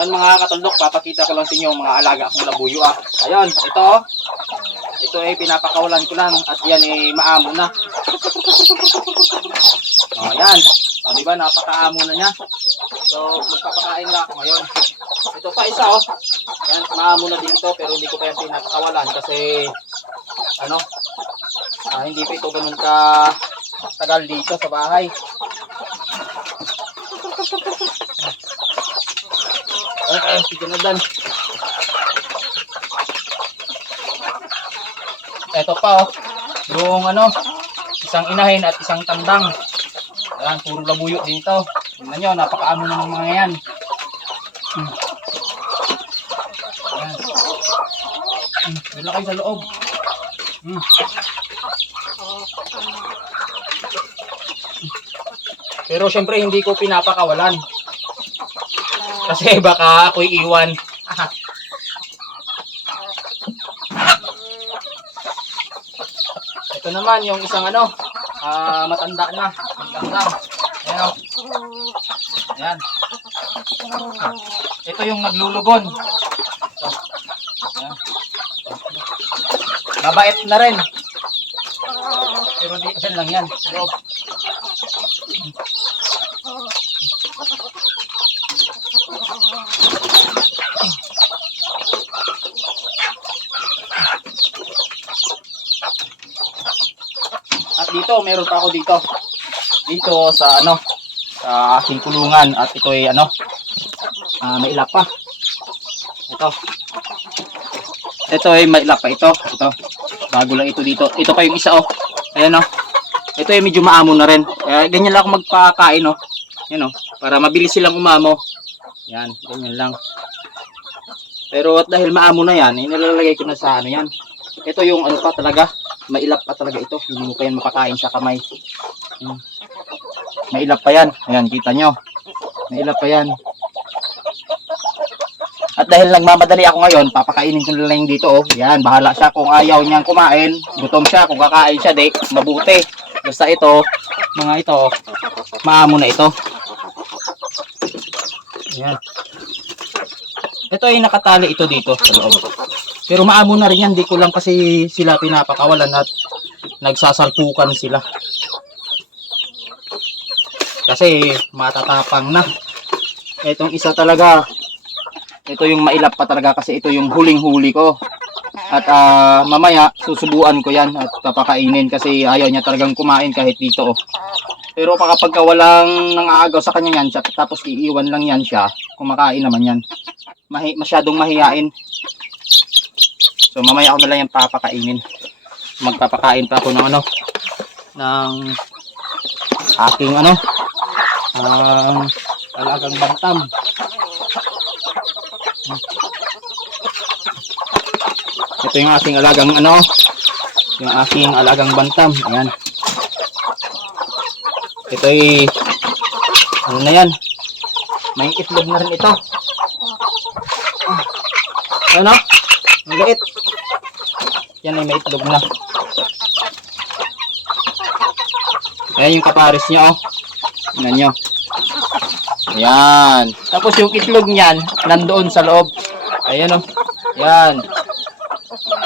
Yan mga katundok, papakita ko lang sa inyo ang mga alaga akong labuyo ah. Ayun, ito. Ito ay pinapakawalan ko lang at yan ay maamo na. Oh, yan. O, di ba, napakaamo na niya. So, magpapakain na ako ngayon. Ito pa isa oh. Yan, maamo na din ito pero hindi ko pa yan pinapakawalan kasi ano, ah, hindi pa ito ganun ka tagal dito sa bahay. Ay, sige na dan. Ito pa oh. Yung ano, isang inahin at isang tandang. Ayan, puro labuyo dito. Tingnan nyo, napakaamo na ng mga yan. Hmm. Ayan. Hmm, lang kayo sa loob. Hmm. Pero syempre hindi ko pinapakawalan. Kasi baka ako'y iwan. Ito naman yung isang ano, ah matanda na, matanda. Ayan o. Ayan. Ito yung naglulugon. Ito. Ayan. Mabait na rin. Pero di, lang yan. loob. Dito, meron pa ako dito. Dito sa ano, sa aking kulungan. At ito ay ano, ah, may ilap pa. Ito. Ito ay may ilap pa ito. Ito. Bago lang ito dito. Ito pa yung isa oh. Ayan oh. Ito ay medyo maamo na rin. Kaya ganyan lang ako magpakain oh. Yan oh. Para mabilis silang umamo. Yan, ganyan lang. Pero at dahil maamo na yan, inilalagay ko na sa ano yan. Ito yung ano pa talaga, mailap pa talaga ito. Hindi mo pa yan sa kamay. Hmm. Mailap pa yan. Ayan, kita nyo. Mailap pa yan. At dahil nagmamadali ako ngayon, papakainin ko lang dito. Oh. Yan, bahala siya kung ayaw niyang kumain. Gutom siya, kung kakain siya, di, mabuti. Basta ito, mga ito, maamo na ito. Yan. Ito ay nakatali ito dito sa loob. Pero maamo na rin yan, di ko lang kasi sila pinapakawalan at nagsasalpukan sila. Kasi matatapang na. Itong isa talaga, ito yung mailap pa talaga kasi ito yung huling-huli ko. At ah, mamaya susubuan ko yan at papakainin kasi ayaw niya talagang kumain kahit dito. oh. Pero kapag ka walang nangaagaw sa kanya yan, tapos iiwan lang yan siya, kumakain naman yan. Mahi, masyadong mahiyain. So mamaya ako na lang yan papakainin. Magpapakain pa ako ng ano, ng aking ano, ang alagang bantam. Ito yung aking alagang ano, yung aking alagang bantam. Ayan. Ito ay ano na yan? May itlog na rin ito. Ano? Ang liit. Yan ay may itlog na. Ayan yung kapares niya oh. Tingnan nyo. Ayan. Tapos yung itlog niyan, nandoon sa loob. Ayan oh. Ayan.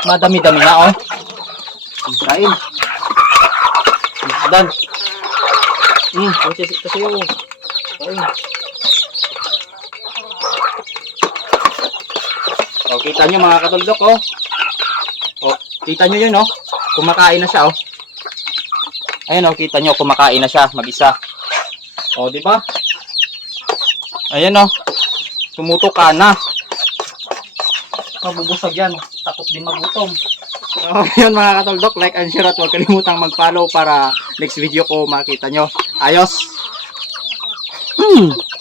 Madami-dami na oh. Kain. Adan. Hmm, kasi kasi yung kain. Oh, kita nyo mga katuldok oh. Oh, kita nyo yun oh. Kumakain na siya oh. Ayun oh, kita nyo kumakain na siya mag-isa. Oh, di ba? Ayan oh. Tumutok ka na. Mabubusag yan. Takot din magutom. Oh, yun mga katuldok, like and share at huwag kalimutang mag-follow para next video ko makita nyo. Ayos! Hmm.